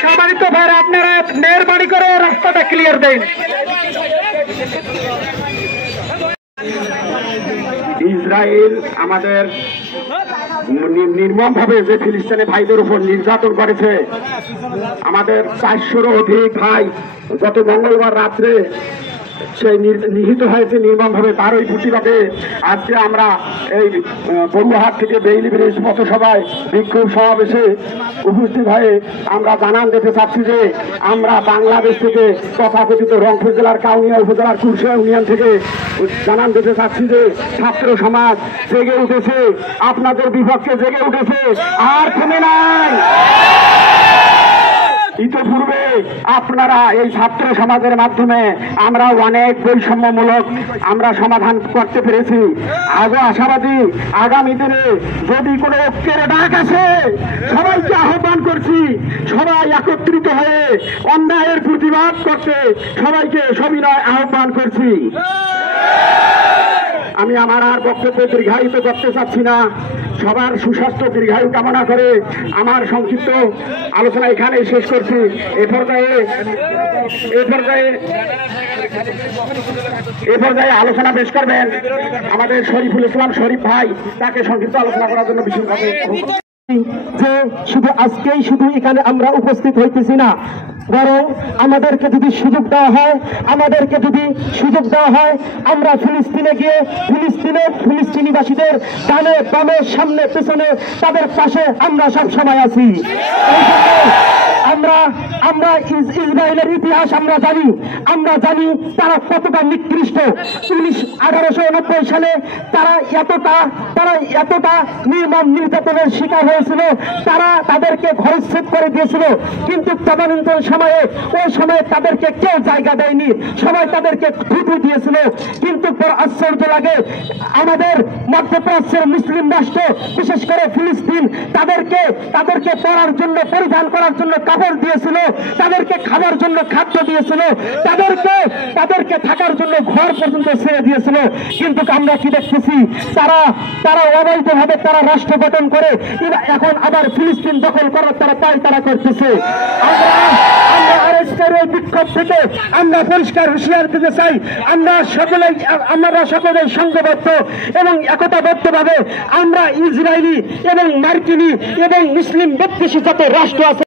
সম্মানিত ভাইরা, আপনারা মেহরবানি করে রাস্তাটা ক্লিয়ার দেন। ইসরায়েল আমাদের নির্মমভাবে যে ফিলিস্তিনি ভাইদের উপর নির্যাতন করেছে, আমাদের 400-ও অধিক ভাই গত মঙ্গলবার রাত্রে সে নিহত হয়েছে নির্মমভাবে। তার ওই প্রতিবাদে আজকে আমরা এই বন্ধুহাট থেকে বেইলি ব্রিজ পথসভায় বিক্ষোভ সমাবেশে উপস্থিত হয়ে আমরা জানান দিতে চাচ্ছি যে আমরা বাংলাদেশ থেকে তথাকথিত রংপুর জেলার কাউনিয়া উপজেলার কুরশিয়া ইউনিয়ন থেকে জানান দিতে চাচ্ছি যে ছাত্র সমাজ জেগে উঠেছে, আপনাদের বিপক্ষে জেগে উঠেছে, আর থেমে নাই। ইতিপূর্বে আপনারা এই ছাত্র সমাজের মাধ্যমে আমরা অনেক বৈষম্যমূলক আমরা সমাধান করতে পেরেছি। আজও আশাবাদী আগামী দিনে যদি কোনো ঐক্যের ডাক আসে, সবাইকে আহ্বান করছি, সবাই একত্রিত হয়ে অন্যায়ের প্রতিবাদ করতে সবাইকে সবিনয় আহ্বান করছি। আমি আমার আর বক্তব্য দীর্ঘায়িত করতে চাচ্ছি না। সবার সুস্বাস্থ্য দীর্ঘায়ু কামনা করে আমার সংক্ষিপ্ত আলোচনা এখানে শেষ করছি। এ পর্যায়ে আলোচনা পেশ করবেন আমাদের শরীফুল ইসলাম শরীফ ভাই। তাকে সংক্ষিপ্ত আলোচনা করার জন্য বিশেষভাবে যে শুধু আজকেই শুধু এখানে আমরা উপস্থিত হইতেছি না, বরং আমাদেরকে যদি সুযোগ দেওয়া হয়, আমরা ফিলিস্তিনে গিয়ে ফিলিস্তিনিবাসীদের ডানে বামে সামনে পেছনে তাদের পাশে আমরা সব সময় আছি। আমরা ইসরায়েলের ইতিহাস আমরা জানি তারা কতটা নিকৃষ্ট। 1890 সালে তারা এতটা নির্মম নির্যাতনের শিকার হয়েছিল, তারা তাদেরকে ঘরচ্ছেদ করে দিয়েছিল। কিন্তু তদানীন্তন সময়ে ওই সময়ে তাদেরকে কেউ জায়গা দেয়নি, সবাই তাদেরকে থুতু দিয়েছিল। কিন্তু আশ্চর্য লাগে, আমাদের মধ্যপ্রাচ্যের মুসলিম রাষ্ট্র বিশেষ করে ফিলিস্তিন তাদেরকে পড়ার জন্য পরিধান করার জন্য কাপড় দিয়েছিল, তাদেরকে খাবার জন্য খাদ্য দিয়েছিল, তাদেরকে থাকার জন্য ঘর পর্যন্ত ছেড়ে দিয়েছিল। কিন্তু আমরা কি দেখতেছি, তারা অবৈধভাবে তারা রাষ্ট্র গঠন করে এখন আবার ফিলিস্তিন দখল করার তারা করতেছে। আমরা আজকের এই বিক্ষোভ থেকে আমরা পরিষ্কার হুঁশিয়ার দিতে চাই, আমরা সকলেই সংঘবদ্ধ এবং একতাবদ্ধভাবে আমরা ইসরায়েলি এবং মার্কিনী এবং মুসলিম বিদ্বেষী যত রাষ্ট্র আছে